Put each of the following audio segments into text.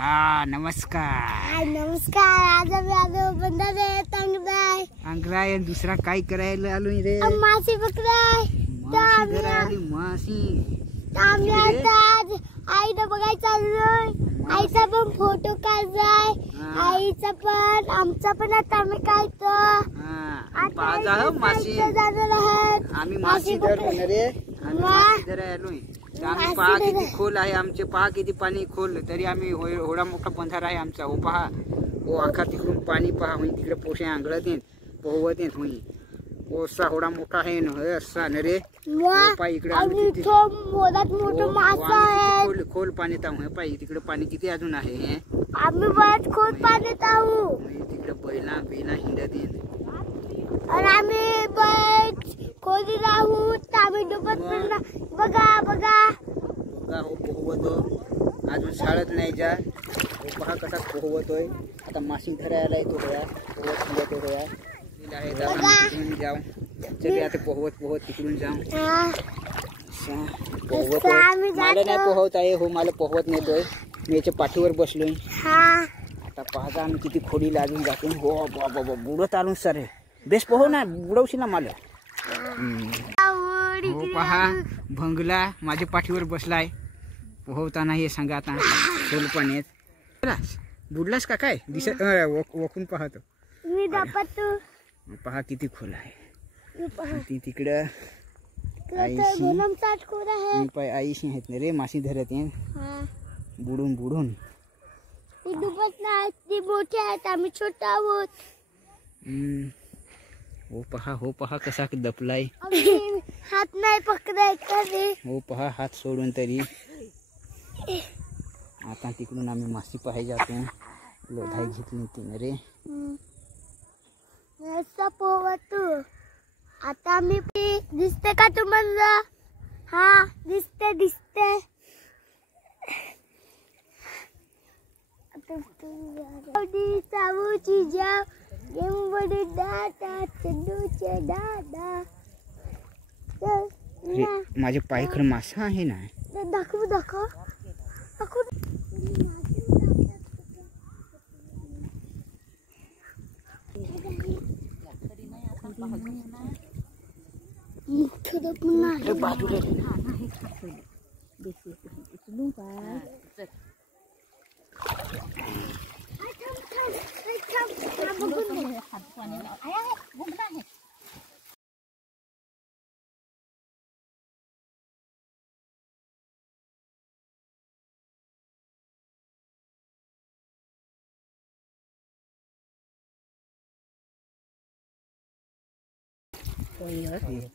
नमस्कार. नमस्कार. आज आम्ही आलो बंधारे तांगराय अंगराय दुसरा काय करायला आलो रे? मासी पकडाय. मासी आम्ही आता आज आईला बघायला चाललोय. आईचा पण फोटो काढाय. आईचा पण आमचा पण आता आम्ही काढतो. मासी जाणार आहात. आम्ही मासी धर रे. आम्ही मासी धर आलोय. आम्ही पहा किती खोल आहे आमचे. पहा किती पाणी खोल. तरी आम्ही एवढा मोठा बंधारा आहे आमचा. हो पहा. हो आखा तिकडून पाणी पहा. होई तिकडे पोशे आंगळत येत पोहवत येत होई. ओसा एवढा मोठा आहे न असा न रे. पहा इकडे खोल पाण्यात आहो. पाहि तिकडे पाणी किती अजून आहे. हे आम्ही बरेच खोल पाण्यात आहो. तिकडे बैला बेला हिंडत येत. आणि आम्ही बरेच खोली राहू. आम्ही डुबत बघा बघा हो पोहवतो. अजून शाळेत नाही जा. हो पहा कसा पोहवतोय. आता मासी धरायला येतो होया. पोहवत होया. तिकडून जाऊ. चले आता पोहवत पोहत तिकडून जाऊ. मला नाही पोहवत आहे. हो मला पोहवत नेतोय. मी याच्या पाठीवर बसलोय. आता पाहता आम्ही किती खोडी लागून जातो. हो बाबा बुडत आलो सर. बेस पोहव ना. बुडवशील ना मला. हो पहा भंगला माझ्या पाठीवर बसलाय. पोहवताना हे सांगा आता खोल पाण्यात. बुडलास का काय? दिसत वखून पाहतो. पहा किती खोल आहे. ती तिकडं आईशी आहेत ना रे. मासी धरत ये बुडून बुडून. डुबत नाही. ती मोठी आहेत. आम्ही छोटा आहोत. हो पहा कसा दपलाय. हात नाही पकडायचा रे. हो पहा हात सोडून तरी. आता तिकडून आम्ही मासी पाहाय जातो. लोधाई घेतली तीन रे. पोहतो. आता मी दिसते का तुम्हाला? हा दिसते दिसते. चावूची जाव गेमबडी दादा चंदूचे दादा. माझे पाय खरं मासा आहे ना. दाखवू दाखव दाखवू.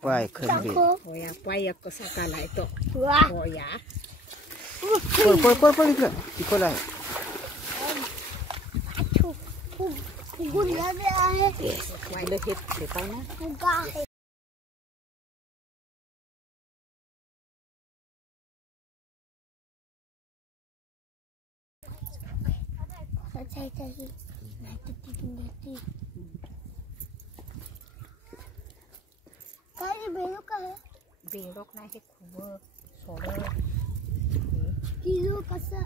पाय खरं पाय कसा कालाय तो. पळ इकडं तिकोल आहे. पाहिलं हे पाय ना. काय बेडूक आहे? बेडूक नाही हे खूप सोडं. किलो कसा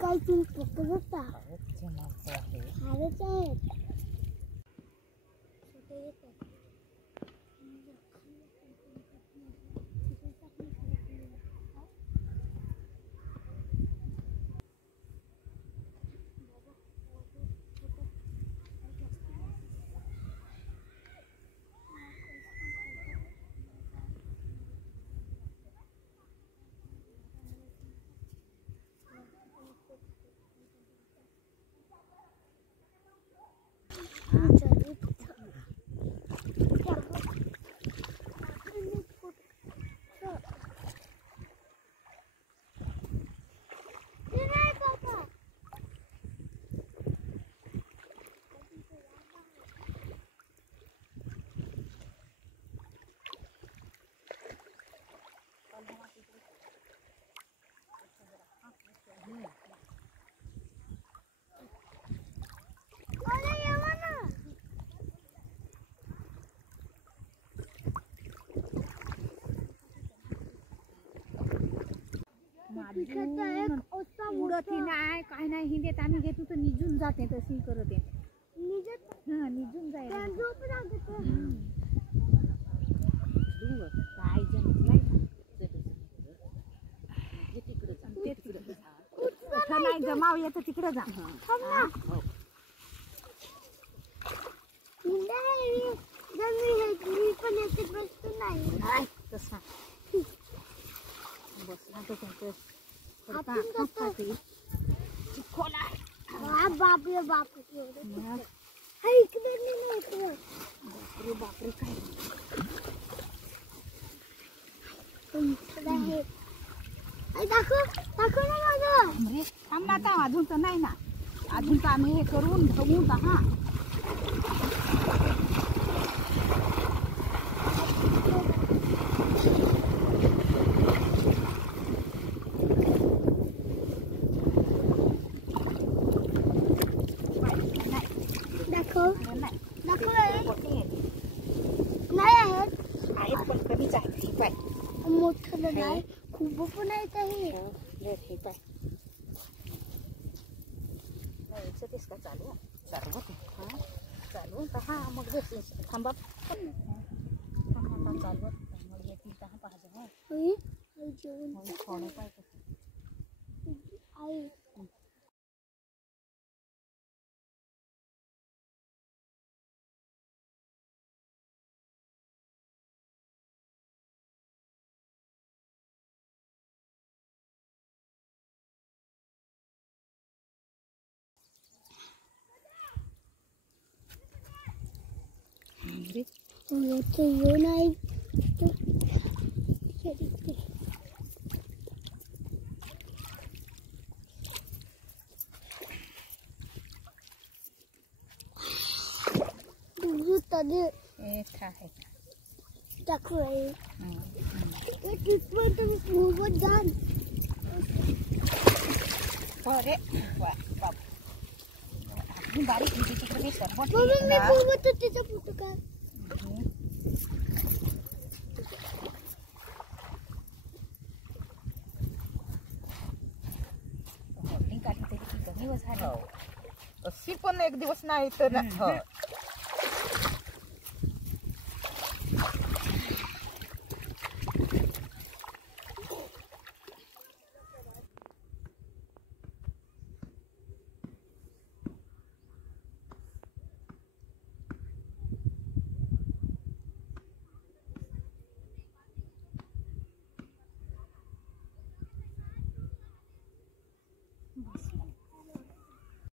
काय तुम्ही पकडता. तिकडचा एक असा उडती नाही काय नाही हिंदेत आम्ही घेतो तर निजून जाते तशी करत आहे निजत हा निजून जाईल झोप लागत काय जण नाही जमाव येतं तिकडे जा मी पण येते बसतो नाही तसा बसला तर बापरे बापरे इकडे नाही बापरे काय दाखव ना माझं म्हणजे थांब ना आता अजून तर नाही ना अजून तर आम्ही हे करून बघू हा नाही आहेत पण कमीच आहे हे पाय मोठं नाही खूप पण आहेत हे पाय तेच का चालू चालू हा चालू हा मग थांबा चालू मग येतील तर पाहिजे जेवण पाहिजे आई ये नाही तरी दाखवाय तिथपर्यंत मी खूपच जाण अरे बारीक तिकडे सर्व मी खूपच तिचा फोटो काढ अशी पण एक दिवस नाही तर